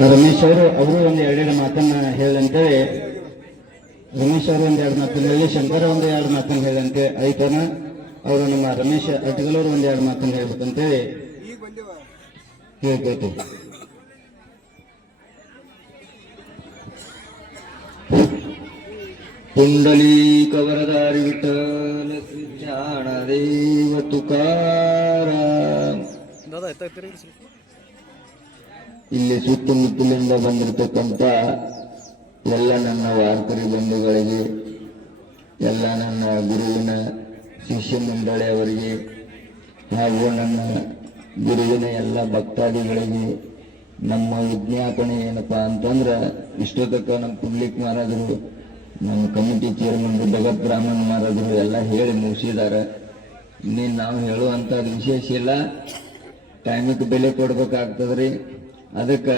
ರಮೇಶ್ ಅವರು ಅವರು ಒಂದು ಎರಡೆರಡು ಮಾತನ್ನ ಹೇಳಂತೇಳಿ ರಮೇಶ್ ಅವರು ಒಂದು ಎರಡು ಮಾತನ್ನ ಹೇಳಿ, ಶಂಕರ ಒಂದು ಎರಡು ಮಾತನ್ನ ಹೇಳಂತೆ. ಐತನ ಅವರು ನಮ್ಮ ರಮೇಶ್ ಅಟ್ಗಲ್ ಅವರು ಒಂದು ಎರಡು ಮಾತನ್ನ ಹೇಳ್ಬೇಕಂತೇಳಿ ಹೇಳ್ಬೇಕು ಪುಂಡಲಿ ಕವರದಾರಿ ವಿಠಲ ಶ್ರೀ ದೇವ ತುಕಾರ. ಇಲ್ಲಿ ಸುತ್ತಮುತ್ತಲಿಂದ ಬಂದಿರತಕ್ಕಂಥ ಎಲ್ಲ ನನ್ನ ವಾರ್ಕರಿ ಬಂಧುಗಳಿಗೆ, ಎಲ್ಲ ನನ್ನ ಗುರುವಿನ ಶಿಷ್ಯ ಮಂಡಳಿಯವರಿಗೆ ಹಾಗೂ ನನ್ನ ಗುರುವಿನ ಎಲ್ಲ ಭಕ್ತಾದಿಗಳಿಗೆ ನಮ್ಮ ವಿಜ್ಞಾಪನೆ ಏನಪ್ಪಾ ಅಂತಂದ್ರೆ, ಇಷ್ಟೊತ್ತಕ್ಕ ನಮ್ಮ ಪುಂಡ್ಲಿಕ್ ಮಹಾರಾಜರು ನಮ್ಮ ಕಮಿಟಿ ಚೇರ್ಮನ್ ಭಗತ್ ಬ್ರಾಹ್ಮಣ್ ಮಹಾರಾಜರು ಎಲ್ಲ ಹೇಳಿ ಮುಗಿಸಿದ್ದಾರೆ ಇನ್ನೇನು ನಾವು ಹೇಳುವಂಥ ವಿಶೇಷ ಇಲ್ಲ. ಟೈಮಿಗೆ ಬೆಲೆ ಕೊಡ್ಬೇಕಾಗ್ತದ್ರಿ. ಅದಕ್ಕೆ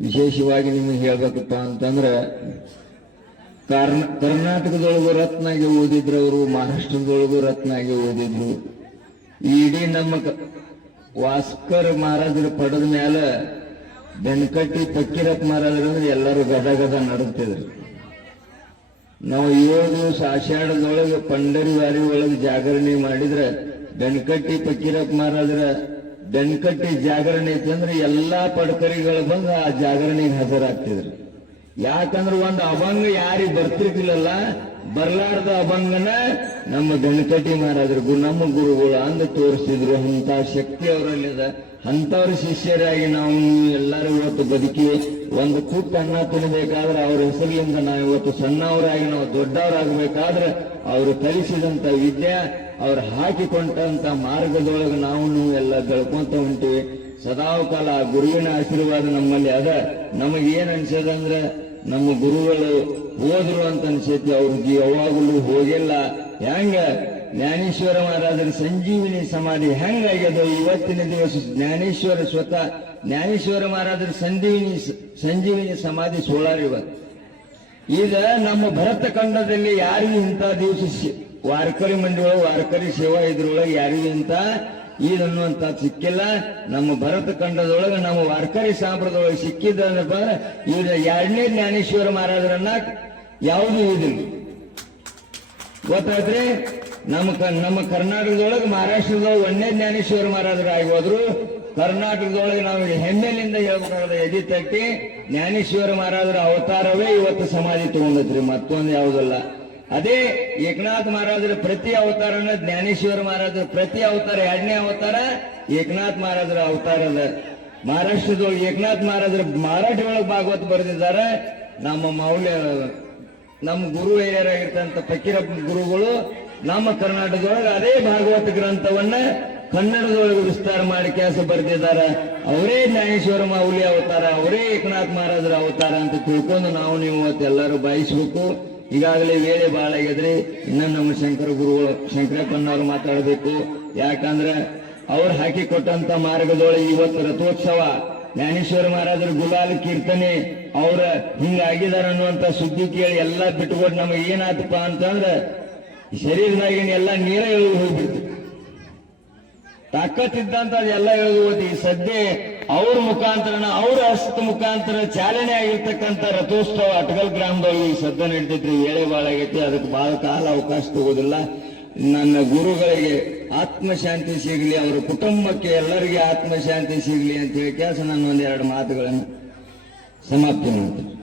ವಿಶೇಷವಾಗಿ ನಿಮಗೆ ಹೇಳ್ಬೇಕಪ್ಪ ಅಂತಂದ್ರೆ, ಕರ್ನ, ಕರ್ನಾಟಕದೊಳಗೂ ರತ್ನಾಗಿ ಓದಿದ್ರು ಅವರು, ಮಹಾರಾಷ್ಟ್ರದೊಳಗೂ ರತ್ನಾಗಿ ಓದಿದ್ರು. ಇಡೀ ನಮ್ಮ ವಾಸ್ಕರ್ ಮಹಾರಾಜರು ಪಡೆದ ಮೇಲೆ ಬೆನ್ಕಟ್ಟಿ ಫಕ್ಕೀರಪ್ಪ ಮಹಾರಾಜರು ಅಂದ್ರೆ ಎಲ್ಲರೂ ಗದ ಗದ ನಡುತ್ತಿದ್ರು ನಾವು ಏಳು ದಿವಸ ಪಂಡರಿ ವಾರಿ ಒಳಗೆ ಜಾಗರಣೆ ಮಾಡಿದ್ರೆ ಬೆನ್ಕಟ್ಟಿ ಪಕ್ಕೀರಪ್ಪ ಮಹಾರಾಜರ ಬೆನ್ಕಟ್ಟಿ ಜಾಗರಣೆ ಐತಿ ಎಲ್ಲಾ ಪಡ್ಕರಿಗಳು ಬಂದು ಆ ಜಾಗರಣೆಗೆ ಹಾಜರಾಗ್ತಿದ್ರು. ಯಾಕಂದ್ರೆ ಒಂದು ಅಭಂಗ ಯಾರಿಗೆ ಬರ್ತಿರ್ಕಿಲ್ಲಲ್ಲ ಬರ್ಲಾರ್ದ ಅಭಂಗನ ನಮ್ಮ ಗಣಕಟ್ಟಿ ಮಾರಾದ್ರು ನಮ್ಮ ಗುರುಗಳು ಅಂದು ತೋರಿಸಿದ್ರು. ಅಂತ ಶಕ್ತಿ ಅವರಲ್ಲಿದೆ. ಅಂತವ್ರ ಶಿಷ್ಯರಾಗಿ ನಾವು ಎಲ್ಲರೂ ಇವತ್ತು ಬದುಕಿ ಒಂದು ತುತ್ತು ಅನ್ನ ತಿನ್ನಬೇಕಾದ್ರೆ ಅವ್ರ ಹೆಸರಿನಿಂದ ನಾವು ಇವತ್ತು ಸಣ್ಣವರಾಗಿ ನಾವು ದೊಡ್ಡವರಾಗಬೇಕಾದ್ರೆ ಅವರು ಕಲಿಸಿದಂತ ವಿದ್ಯೆ, ಅವ್ರು ಹಾಕಿಕೊಂಡಂತ ಮಾರ್ಗದೊಳಗೆ ನಾವು ಎಲ್ಲ ಬೆಳ್ಕೊಂತ ಹೊಂಟಿವಿ. ಸದಾಕಾಲ ಆ ಗುರುವಿನ ಆಶೀರ್ವಾದ ನಮ್ಮಲ್ಲಿ ಅದ. ನಮಗೇನ್ ಅನ್ಸದಂದ್ರೆ ನಮ್ಮ ಗುರುಗಳು ಹೋದ್ರು ಅಂತ ಅನ್ಸೈತಿ ಅವ್ರಿಗೆ ಯಾವಾಗಲೂ ಹೋಗಿಲ್ಲ. ಹೆಂಗ? ಜ್ಞಾನೇಶ್ವರ ಮಹಾರಾಜರ ಸಂಜೀವಿನಿ ಸಮಾಧಿ ಹೆಂಗಾಗ್ಯದ? ಇವತ್ತಿನ ದಿವಸ ಜ್ಞಾನೇಶ್ವರ ಸ್ವತಃ ಜ್ಞಾನೇಶ್ವರ ಮಹಾರಾಜರ ಸಂಜೀವಿನಿ ಸಂಜೀವಿನಿ ಸಮಾಧಿ ಸೋಳಾರ್ ಇವತ್ತು ಈಗ ನಮ್ಮ ಭರತ ಖಂಡದಲ್ಲಿ ಯಾರಿಗೂ ಇಂಥ ದಿವಸ ವಾರ್ಕರಿ ಒಳಗೆ ವಾರ್ಕರಿ ಸೇವಾ ಇದ್ರೊಳಗೆ ಯಾರಿಗೂ ಇಂಥ ಈದ್ ಅನ್ನುವಂತ ಸಿಕ್ಕಿಲ್ಲ. ನಮ್ಮ ಭರತ ಖಂಡದೊಳಗೆ ನಮ್ಮ ವಾರ್ಕರಿ ಸಾಂಪ್ರದೊಳಗೆ ಸಿಕ್ಕಿದ್ದಂದ್ರಪ್ಪ ಈಗ ಎರಡನೇ ಜ್ಞಾನೇಶ್ವರ ಮಹಾರಾಜರನ್ನ ಯಾವುದೂ ಇದಿಲ್ಲ ಗೊತ್ತಾಯ್ತ್ರಿ? ನಮ್ಮ ನಮ್ಮ ಕರ್ನಾಟಕದೊಳಗೆ ಮಹಾರಾಷ್ಟ್ರದೊಳಗೆ ಒಂದೇ ಜ್ಞಾನೇಶ್ವರ ಮಹಾರಾಜರು ಆಗಿ ಹೋದ್ರು. ಕರ್ನಾಟಕದೊಳಗೆ ನಾವು ಹೆಮ್ಮೆಲಿಂದ ಹೇಳ್ಬೇಕಾದ ಎದಿ ತಟ್ಟಿ ಜ್ಞಾನೇಶ್ವರ ಮಹಾರಾಜರ ಅವತಾರವೇ ಇವತ್ತು ಸಮಾಧಿ ತಗೊಂಡೈತ್ರಿ ಮತ್ತೊಂದು ಯಾವುದಲ್ಲ. ಅದೇ ಏಕನಾಥ್ ಮಹಾರಾಜರ ಪ್ರತಿ ಅವತಾರನ ಜ್ಞಾನೇಶ್ವರ ಮಹಾರಾಜರ ಪ್ರತಿ ಅವತಾರ, ಎರಡನೇ ಅವತಾರ ಏಕನಾಥ್ ಮಹಾರಾಜರ ಅವತಾರ ಅದ. ಮಹಾರಾಷ್ಟ್ರದೊಳಗೆ ಏಕನಾಥ್ ಮಹಾರಾಜರ ಮರಾಠಿ ಒಳಗೆ ಭಾಗವತ್ ಬರೆದಿದ್ದಾರೆ. ನಮ್ಮ ಮೌಲ್ಯ, ನಮ್ಮ ಗುರು ಹಿರಿಯರಾಗಿರ್ತಂತ ಫಕೀರಪ್ಪ ಗುರುಗಳು ನಮ್ಮ ಕರ್ನಾಟಕದೊಳಗೆ ಅದೇ ಭಾಗವತ ಗ್ರಂಥವನ್ನ ಕನ್ನಡದೊಳಗೆ ವಿಸ್ತಾರ ಮಾಡಿ ಕೆಲಸ ಬರೆದಿದ್ದಾರೆ. ಅವರೇ ಜ್ಞಾನೇಶ್ವರ ಮಾವುಲಿ ಅವತಾರ, ಅವರೇ ಏಕನಾಥ್ ಮಹಾರಾಜರ ಅವತಾರ ಅಂತ ತಿಳ್ಕೊಂಡು ನಾವು ನೀವು ಎಲ್ಲರೂ ಬಾಯಿಸ್ಬೇಕು. ಈಗಾಗಲೇ ವೇಳೆ ಬಹಳ ಆಗಿದ್ರೆ. ಇನ್ನ ನಮ್ಮ ಶಂಕರ ಗುರುಗಳು, ಶಂಕರಪ್ಪನವರು ಮಾತಾಡಬೇಕು. ಯಾಕಂದ್ರೆ ಅವ್ರು ಹಾಕಿ ಕೊಟ್ಟಂತ ಮಾರ್ಗದೊಳಗೆ ಇವತ್ತು ರಥೋತ್ಸವ, ಜ್ಞಾನೇಶ್ವರ ಮಹಾರಾಜರ ಗುಲಾಲ್ ಕೀರ್ತನೆ, ಅವ್ರ ಹಿಂಗಾಗಿದಾರ ಅನ್ನುವಂತ ಸುದ್ದಿ ಕೇಳಿ ಎಲ್ಲ ಬಿಟ್ಟುಕೊಟ್ಟು ನಮಗೆ ಏನಾತಪ್ಪ ಅಂತಂದ್ರ ಶರೀರದಾಗಿನ ಎಲ್ಲ ನೀರ ಇಳಿದು ಹೋಗ್ಬಿಡ್ತು ತಾಕತ್ತಿದ್ದಂತ ಅದೆಲ್ಲ ಹೋಗಿ ಈ ಸದ್ಯ ಅವ್ರ ಮುಖಾಂತರನ, ಅವ್ರ ಹಸ್ತ ಮುಖಾಂತರ ಚಾಲನೆ ಆಗಿರ್ತಕ್ಕಂಥ ರಥೋತ್ಸವ ಅಟಗಲ್ ಗ್ರಾಮದಲ್ಲಿ ಈ ಸದ್ಯ ನಡೀತೈತ್ರಿ. ಏಳೆ ಬಾಳ ಆಗೈತಿ. ಅದಕ್ಕೆ ಬಹಳ ಕಾಲ ಅವಕಾಶ ತಗೋದಿಲ್ಲ. ನನ್ನ ಗುರುಗಳಿಗೆ ಆತ್ಮಶಾಂತಿ ಸಿಗಲಿ, ಅವರ ಕುಟುಂಬಕ್ಕೆ ಎಲ್ಲರಿಗೆ ಆತ್ಮಶಾಂತಿ ಸಿಗಲಿ ಅಂತ ಹೇಳಿ ಕೆಲಸ ನಾನು ಒಂದೆರಡು ಮಾತುಗಳನ್ನು ಸಮಾಪ್ತಿ ಮಾಡ್ತೀನಿ.